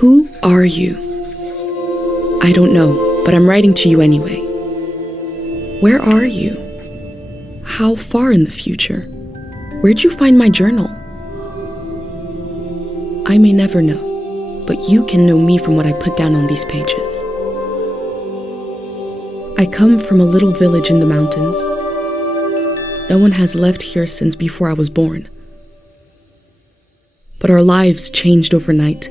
Who are you? I don't know, but I'm writing to you anyway. Where are you? How far in the future? Where'd you find my journal? I may never know, but you can know me from what I put down on these pages. I come from a little village in the mountains. No one has left here since before I was born. But our lives changed overnight.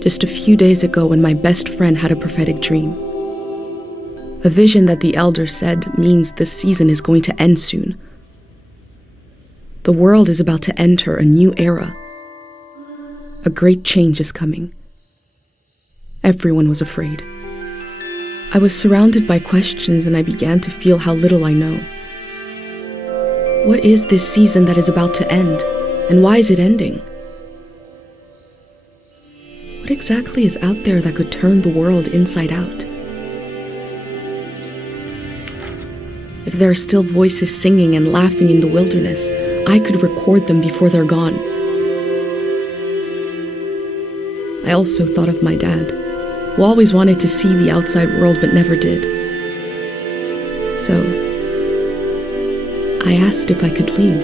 Just a few days ago when my best friend had a prophetic dream. A vision that the elder said means the season is going to end soon. The world is about to enter a new era. A great change is coming. Everyone was afraid. I was surrounded by questions and I began to feel how little I know. What is this season that is about to end, and why is it ending? What exactly is out there that could turn the world inside out? If there are still voices singing and laughing in the wilderness, I could record them before they're gone. I also thought of my dad, who always wanted to see the outside world but never did. So, I asked if I could leave.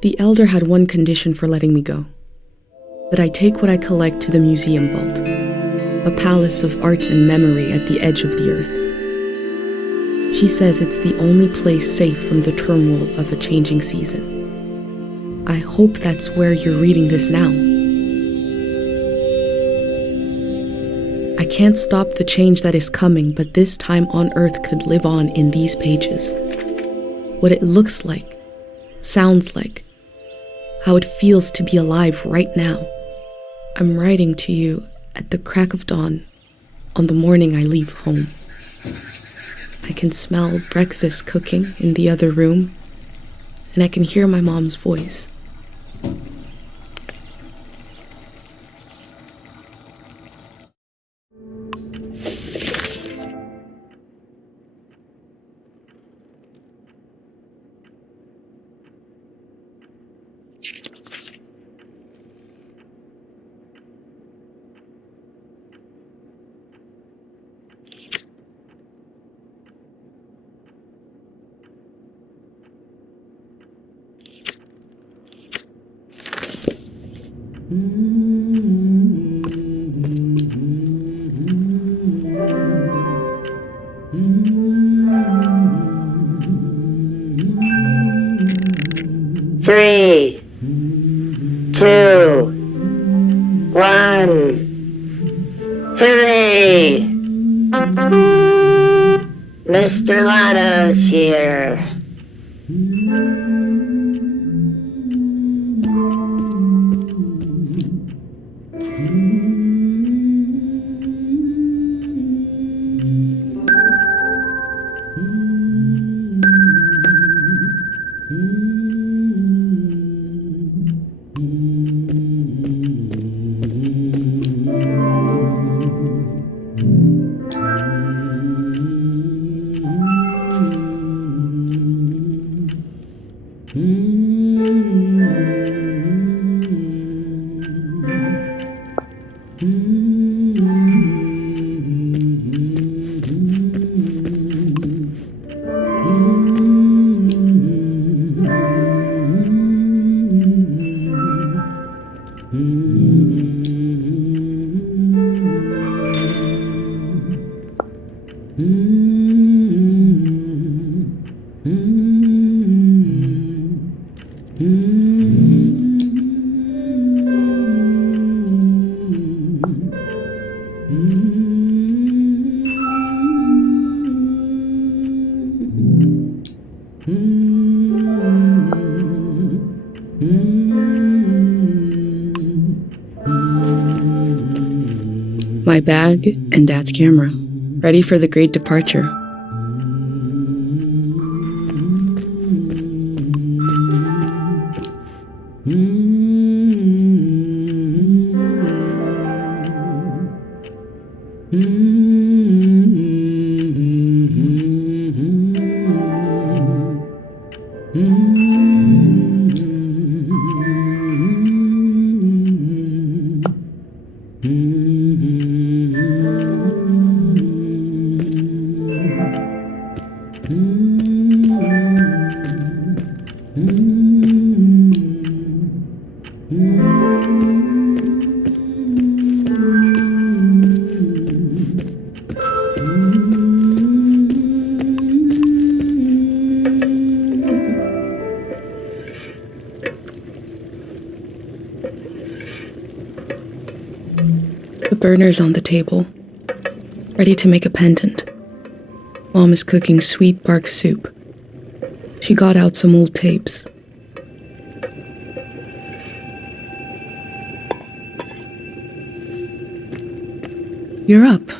The elder had one condition for letting me go. That I take what I collect to the museum vault, a palace of art and memory at the edge of the earth. She says it's the only place safe from the turmoil of a changing season. I hope that's where you're reading this now. I can't stop the change that is coming, but this time on Earth could live on in these pages. What it looks like, sounds like, how it feels to be alive right now. I'm writing to you at the crack of dawn on the morning I leave home. I can smell breakfast cooking in the other room, and I can hear my mom's voice. Three, two, one. Hooray! Mr. Lotto's here. my bag, and Dad's camera, ready for the great departure. The burner's on the table, ready to make a pendant. Mom is cooking sweet bark soup. She got out some old tapes. You're up.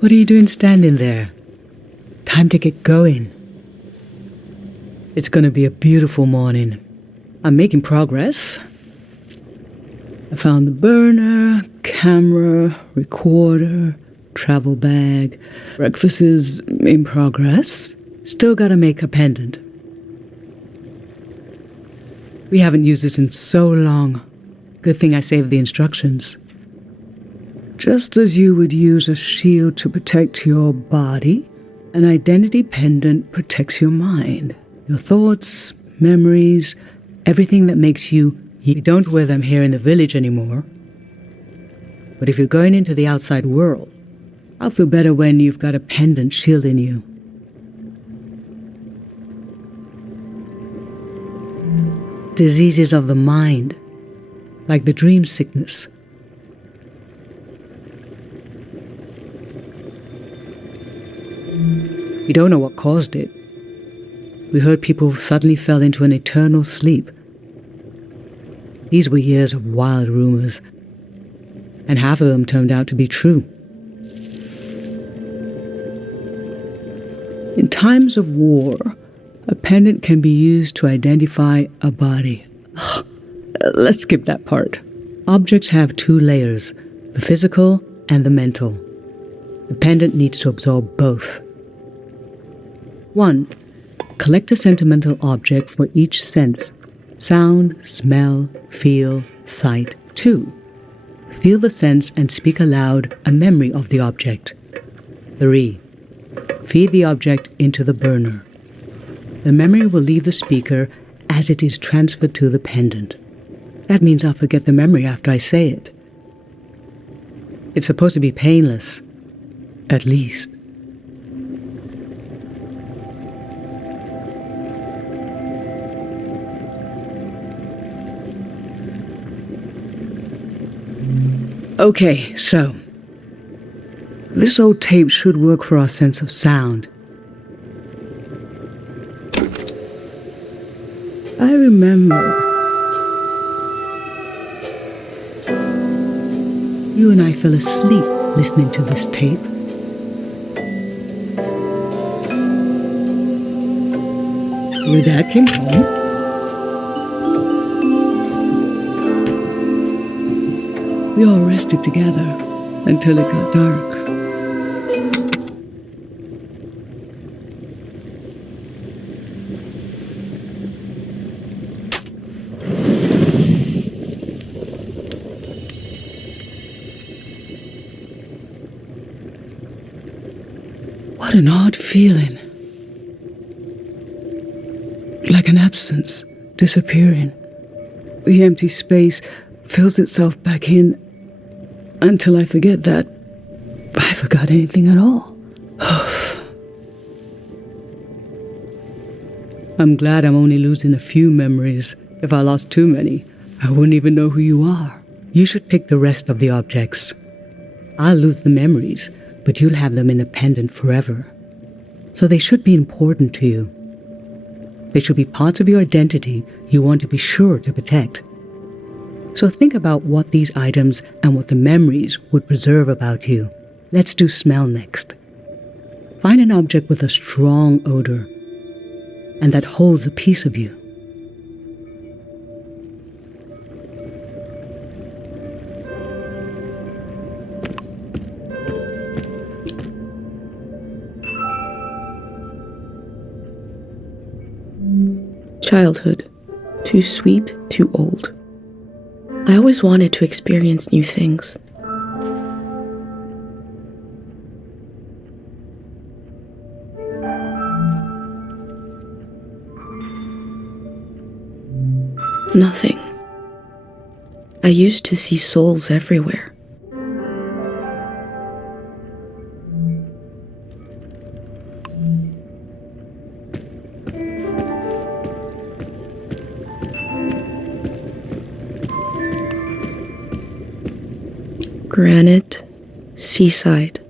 What are you doing standing there? Time to get going. It's gonna be a beautiful morning. I'm making progress. I found the burner, camera, recorder, travel bag. Breakfast is in progress. Still gotta make a pendant. We haven't used this in so long. Good thing I saved the instructions. Just as you would use a shield to protect your body, an identity pendant protects your mind. Your thoughts, memories, everything that makes you. You don't wear them here in the village anymore. But if you're going into the outside world, I'll feel better when you've got a pendant shielding you. Diseases of the mind, like the dream sickness. We don't know what caused it. We heard people suddenly fell into an eternal sleep. These were years of wild rumors, and half of them turned out to be true. In times of war, a pendant can be used to identify a body. Let's skip that part. Objects have two layers, the physical and the mental. The pendant needs to absorb both. 1. Collect a sentimental object for each sense. Sound, smell, feel, sight. 2. Feel the sense and speak aloud a memory of the object. 3. Feed the object into the burner. The memory will leave the speaker as it is transferred to the pendant. That means I'll forget the memory after I say it. It's supposed to be painless, at least. Okay, so this old tape should work for our sense of sound. I remember you and I fell asleep listening to this tape. Your dad came home. We all rested together until it got dark. What an odd feeling. Like an absence, disappearing. The empty space fills itself back in until I forget that I forgot anything at all. I'm glad I'm only losing a few memories. If I lost too many, I wouldn't even know who you are. You should pick the rest of the objects. I'll lose the memories, but you'll have them in the pendant forever. So they should be important to you. They should be parts of your identity you want to be sure to protect. So think about what these items and what the memories would preserve about you. Let's do smell next. Find an object with a strong odor and that holds a piece of you. Childhood. Too sweet, too old. I always wanted to experience new things. Nothing. I used to see souls everywhere. Granite, seaside,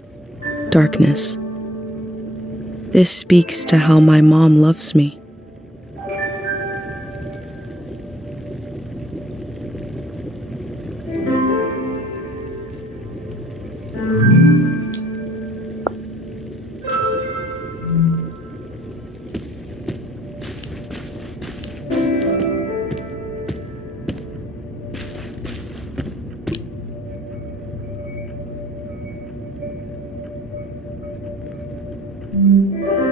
darkness. This speaks to how my mom loves me.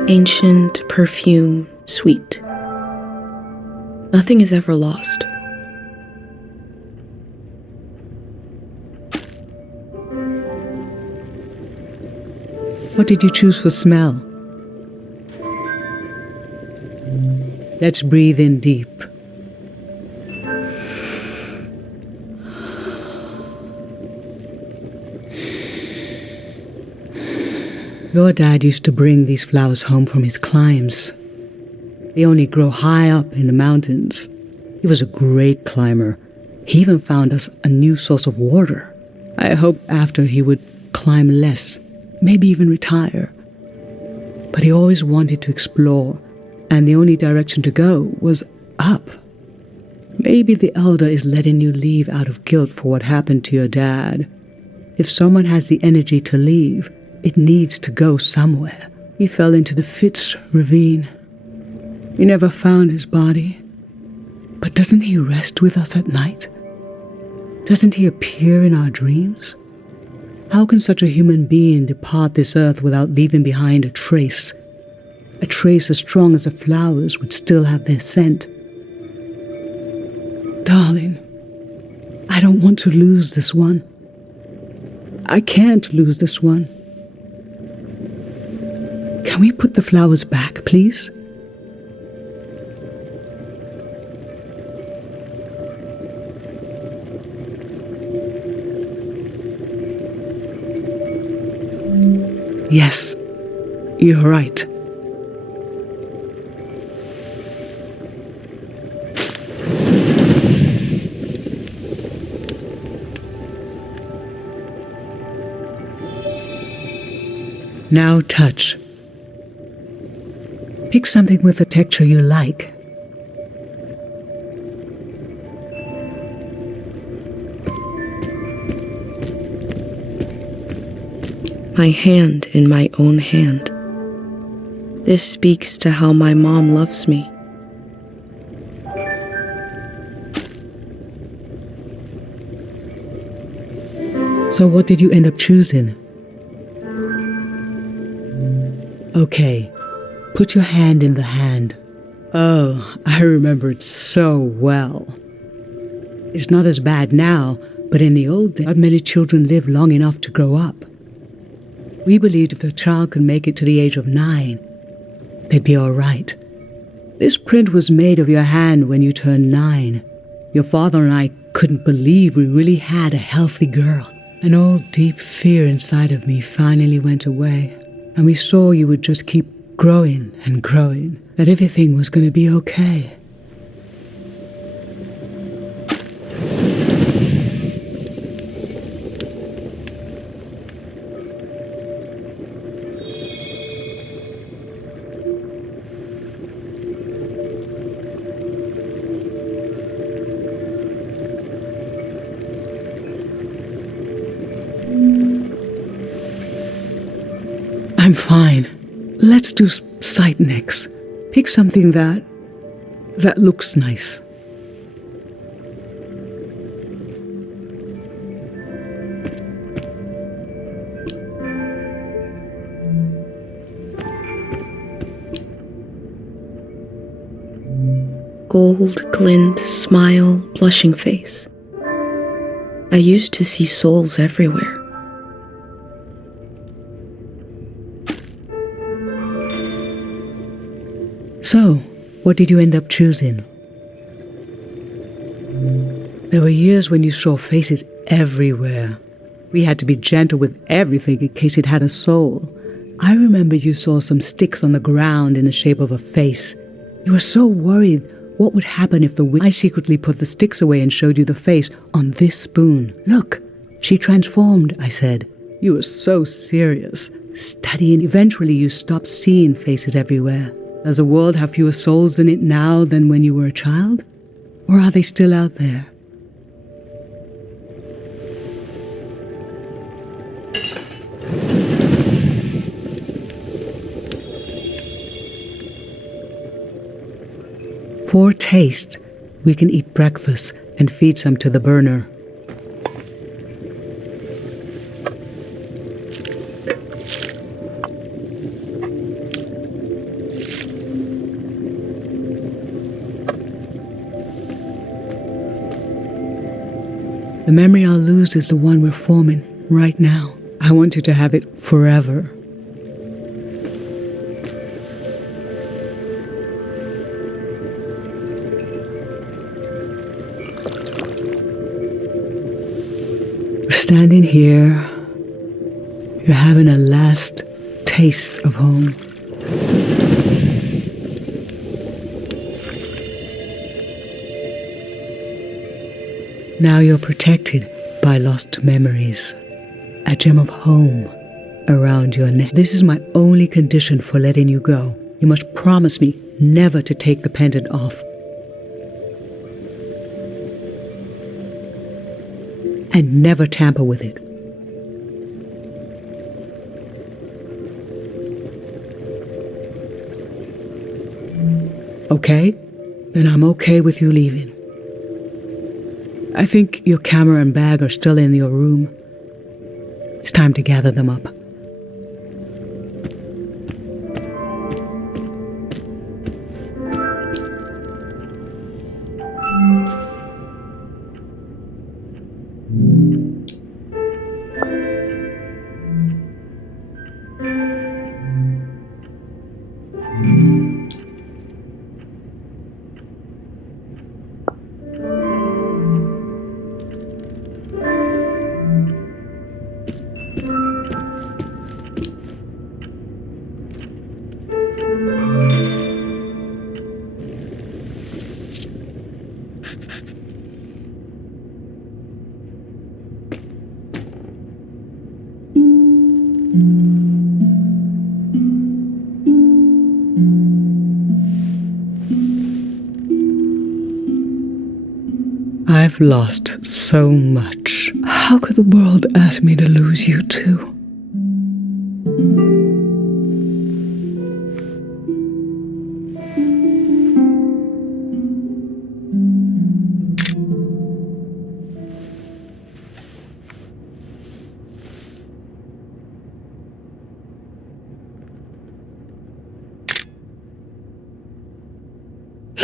Ancient, perfume, sweet. Nothing is ever lost. What did you choose for smell? Let's breathe in deep. Your dad used to bring these flowers home from his climbs. They only grow high up in the mountains. He was a great climber. He even found us a new source of water. I hoped after he would climb less, maybe even retire. But he always wanted to explore, and the only direction to go was up. Maybe the elder is letting you leave out of guilt for what happened to your dad. If someone has the energy to leave, it needs to go somewhere. He fell into the Fitz ravine. We never found his body. But doesn't he rest with us at night? Doesn't he appear in our dreams? How can such a human being depart this earth without leaving behind a trace? A trace as strong as the flowers would still have their scent. Darling, I don't want to lose this one. I can't lose this one. Can we put the flowers back, please? Yes, you're right. Now touch. Pick something with a texture you like. My hand in my own hand. This speaks to how my mom loves me. So what did you end up choosing? Okay, put your hand in the hand. Oh, I remember it so well. It's not as bad now, but in the old days, not many children lived long enough to grow up. We believed if a child could make it to the age of 9, they'd be all right. This print was made of your hand when you turned 9. Your father and I couldn't believe we really had a healthy girl. An old deep fear inside of me finally went away, and we saw you would just keep growing and growing, that everything was going to be okay. I'm fine. Let's do sight next. Pick something that looks nice. Gold, glint, smile, blushing face. I used to see souls everywhere. So, what did you end up choosing? There were years when you saw faces everywhere. We had to be gentle with everything in case it had a soul. I remember you saw some sticks on the ground in the shape of a face. You were so worried what would happen if I secretly put the sticks away and showed you the face on this spoon. Look, she transformed, I said. You were so serious. Studying, eventually you stopped seeing faces everywhere. Does the world have fewer souls in it now than when you were a child? Or are they still out there? For taste, we can eat breakfast and feed some to the burner. The memory I'll lose is the one we're forming right now. I want you to have it forever. Standing here, you're having a last taste of home. Now you're protected by lost memories, a gem of home around your neck. This is my only condition for letting you go. You must promise me never to take the pendant off. And never tamper with it. Okay? Then I'm okay with you leaving. I think your camera and bag are still in your room. It's time to gather them up. I've lost so much. How could the world ask me to lose you too?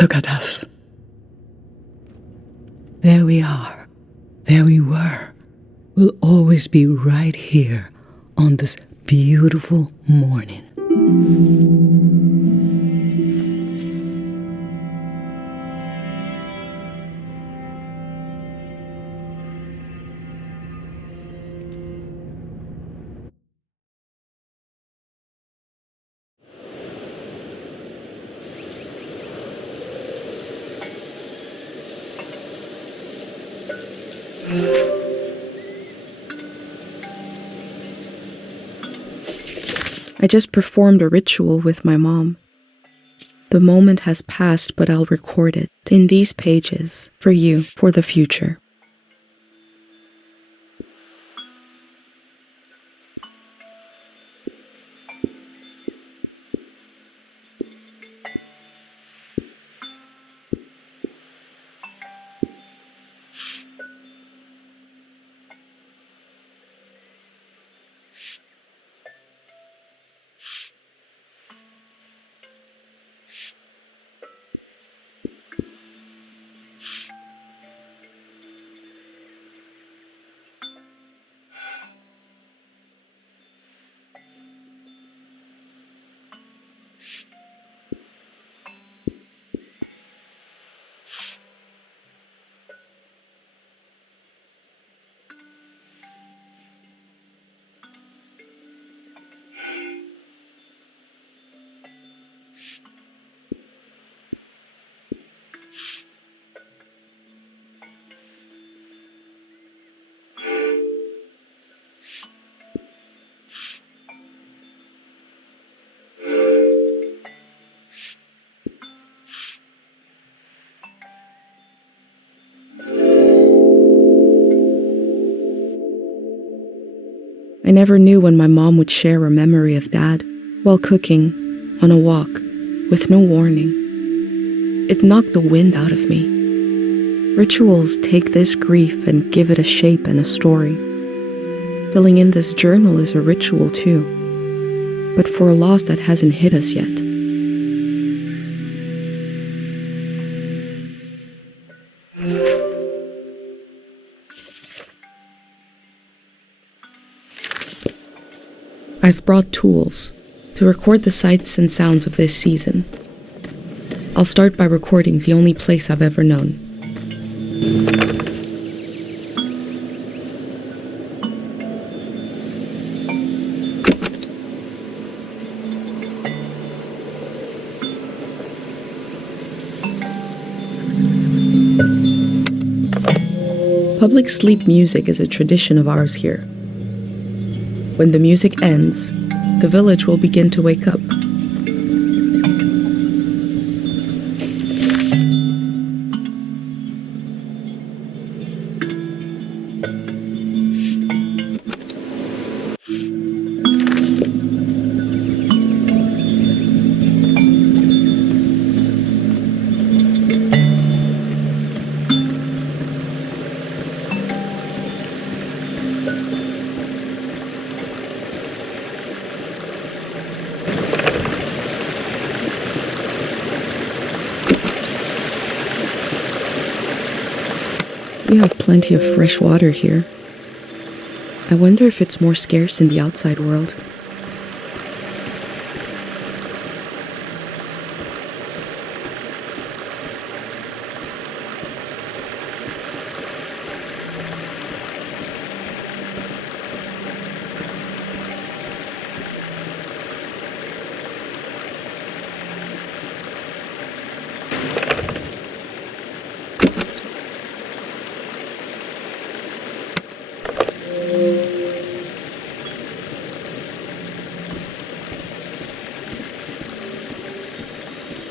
Look at us. There we are. There we were. We'll always be right here on this beautiful morning. I just performed a ritual with my mom. The moment has passed, but I'll record it in these pages for you, for the future. I never knew when my mom would share a memory of Dad while cooking, on a walk, with no warning. It knocked the wind out of me. Rituals take this grief and give it a shape and a story. Filling in this journal is a ritual too, but for a loss that hasn't hit us yet. I've brought tools to record the sights and sounds of this season. I'll start by recording the only place I've ever known. Public sleep music is a tradition of ours here. When the music ends, the village will begin to wake up. We have plenty of fresh water here. I wonder if it's more scarce in the outside world.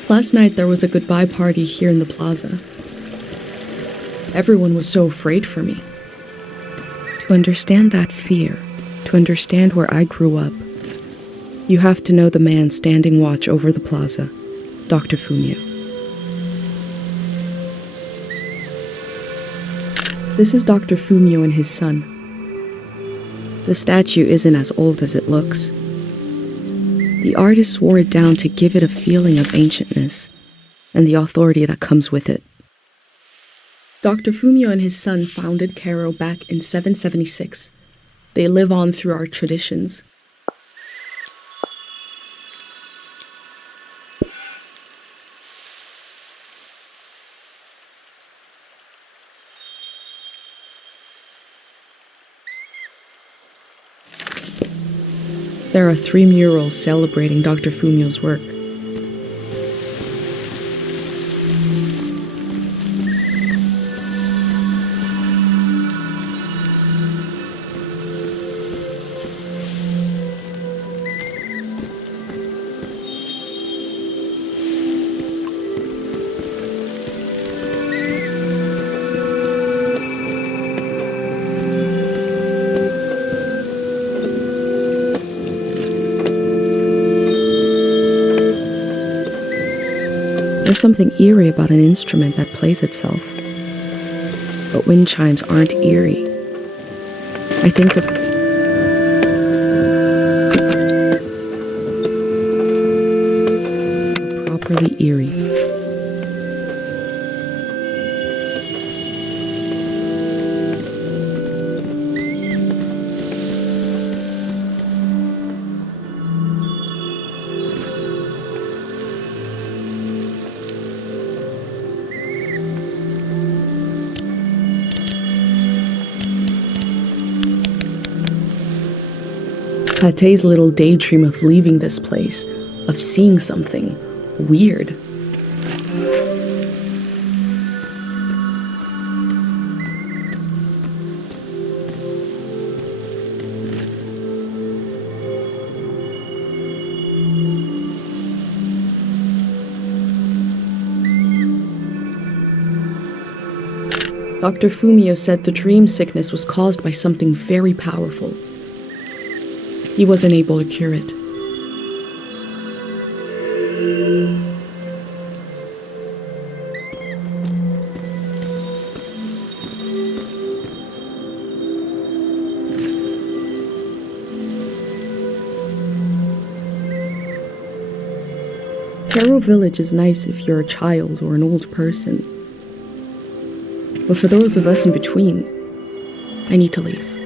Last night there was a goodbye party here in the plaza. Everyone was so afraid for me. To understand that fear, to understand where I grew up, you have to know the man standing watch over the plaza, Dr. Fumio. This is Dr. Fumio and his son. The statue isn't as old as it looks. The artist wore it down to give it a feeling of ancientness and the authority that comes with it. Dr. Fumio and his son founded Cairo back in 776. They live on through our traditions. There are 3 murals celebrating Dr. Fumio's work. There's something eerie about an instrument that plays itself. But wind chimes aren't eerie. I think this... properly eerie. Pate's little daydream of leaving this place, of seeing something weird. Dr. Fumio said the dream sickness was caused by something very powerful. he wasn't able to cure it. Caro Village is nice if you're a child or an old person. But for those of us in between, I need to leave.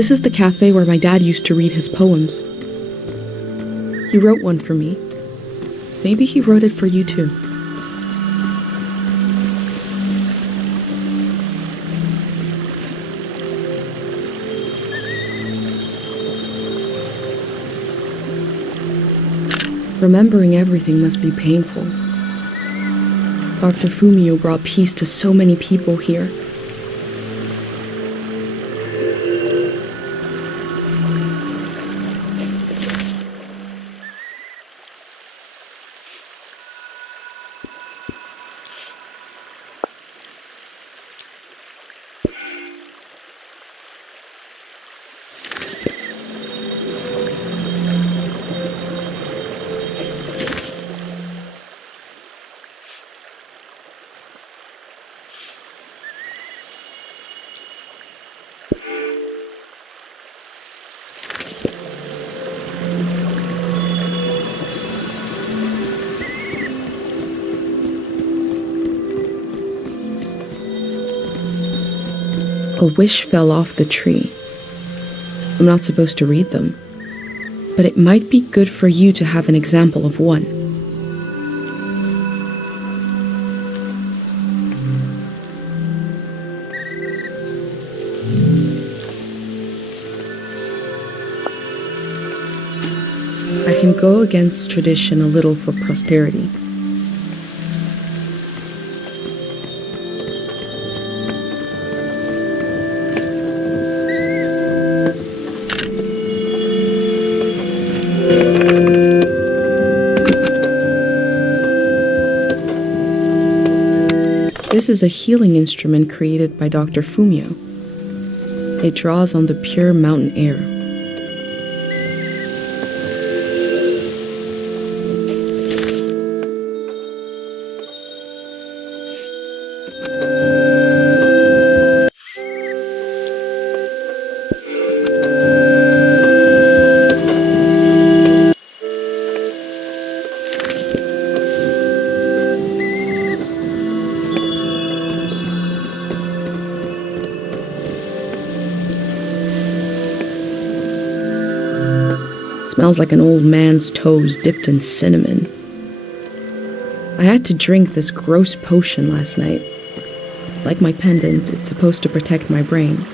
This is the cafe where my dad used to read his poems. He wrote one for me. Maybe he wrote it for you too. Remembering everything must be painful. Dr. Fumio brought peace to so many people here. A wish fell off the tree. I'm not supposed to read them, but it might be good for you to have an example of one. I can go against tradition a little for posterity. This is a healing instrument created by Dr. Fumio. It draws on the pure mountain air. Smells like an old man's toes dipped in cinnamon. I had to drink this gross potion last night. Like my pendant, it's supposed to protect my brain.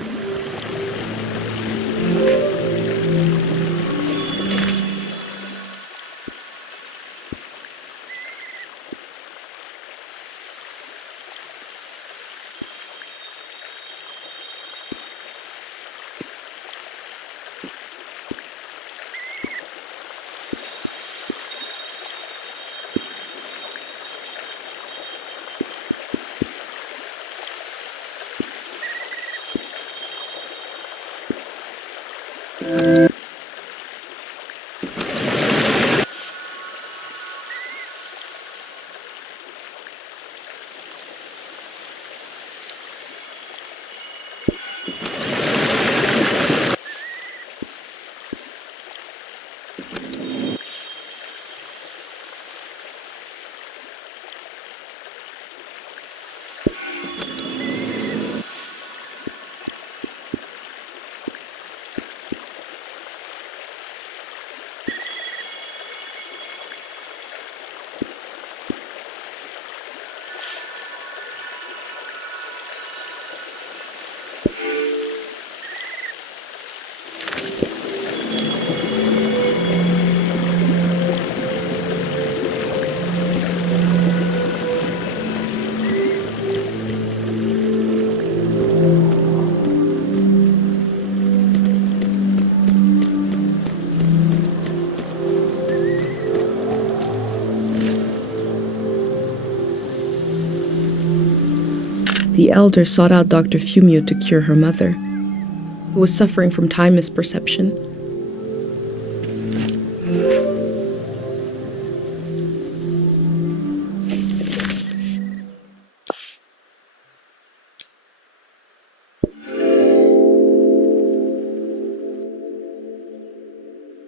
The elder sought out Dr. Fumio to cure her mother, who was suffering from time misperception.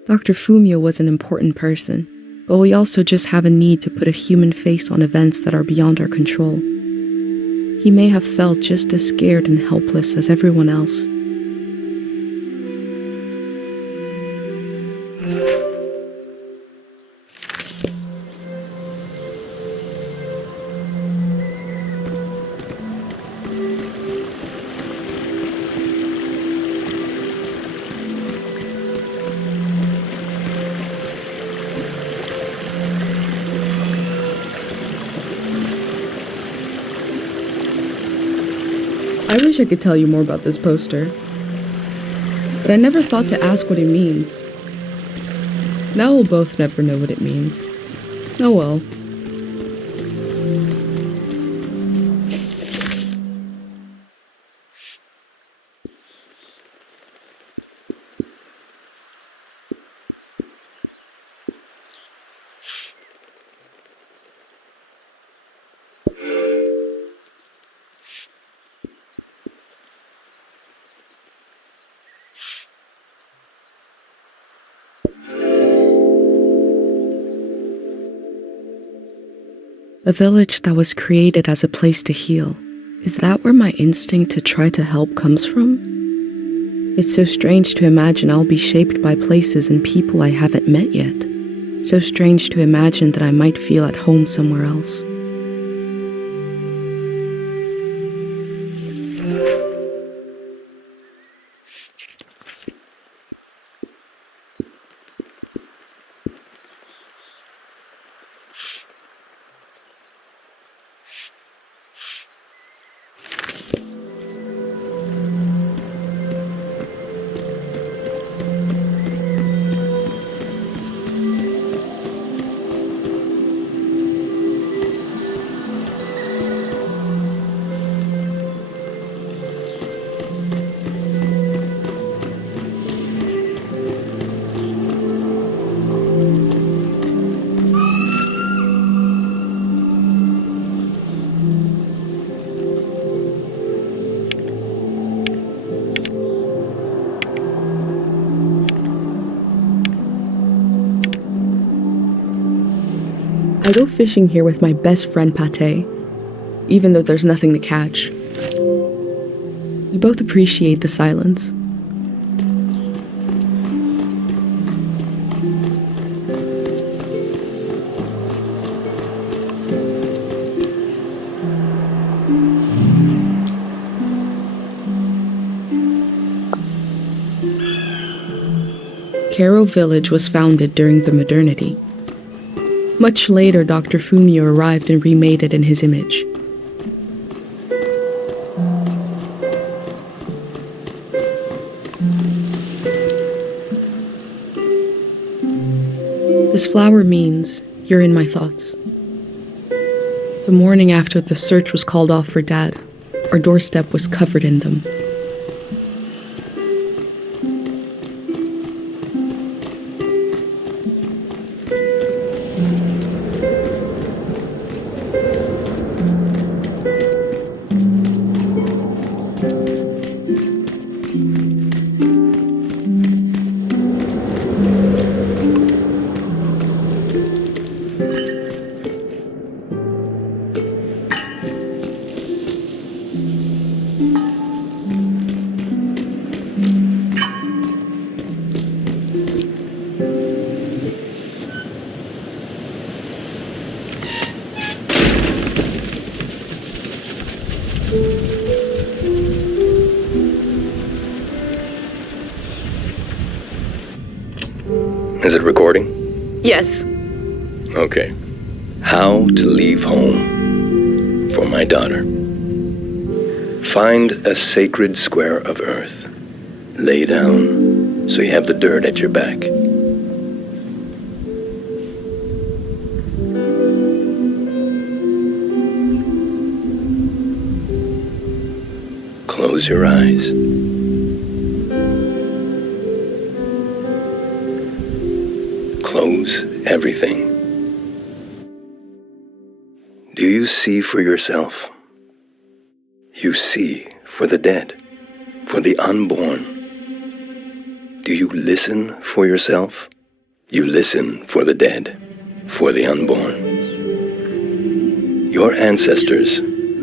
Dr. Fumio was an important person, but we also just have a need to put a human face on events that are beyond our control. He may have felt just as scared and helpless as everyone else. I wish I could tell you more about this poster, but I never thought to ask what it means. Now we'll both never know what it means. Oh well. A village that was created as a place to heal. Is that where my instinct to try to help comes from? It's so strange to imagine I'll be shaped by places and people I haven't met yet. So strange to imagine that I might feel at home somewhere else. I go fishing here with my best friend Pate, even though there's nothing to catch. We both appreciate the silence. Kero Village was founded during the modernity. Much later, Dr. Fumio arrived and remade it in his image. This flower means you're in my thoughts. The morning after the search was called off for Dad, our doorstep was covered in them. Is it recording? Yes. Okay. How to leave home for my daughter. Find a sacred square of earth. Lay down so you have the dirt at your back. Close your eyes. Close everything. Do you see for yourself? You see for the dead, for the unborn. Do you listen for yourself? You listen for the dead, for the unborn. Your ancestors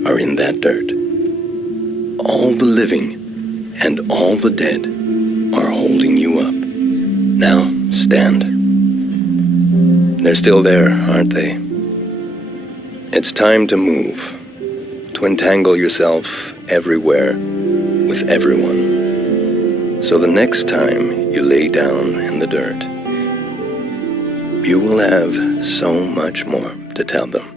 are in that dirt. All the living and all the dead are holding you up. Now stand. They're still there, aren't they? It's time to move, to entangle yourself everywhere with everyone. So the next time you lay down in the dirt, you will have so much more to tell them.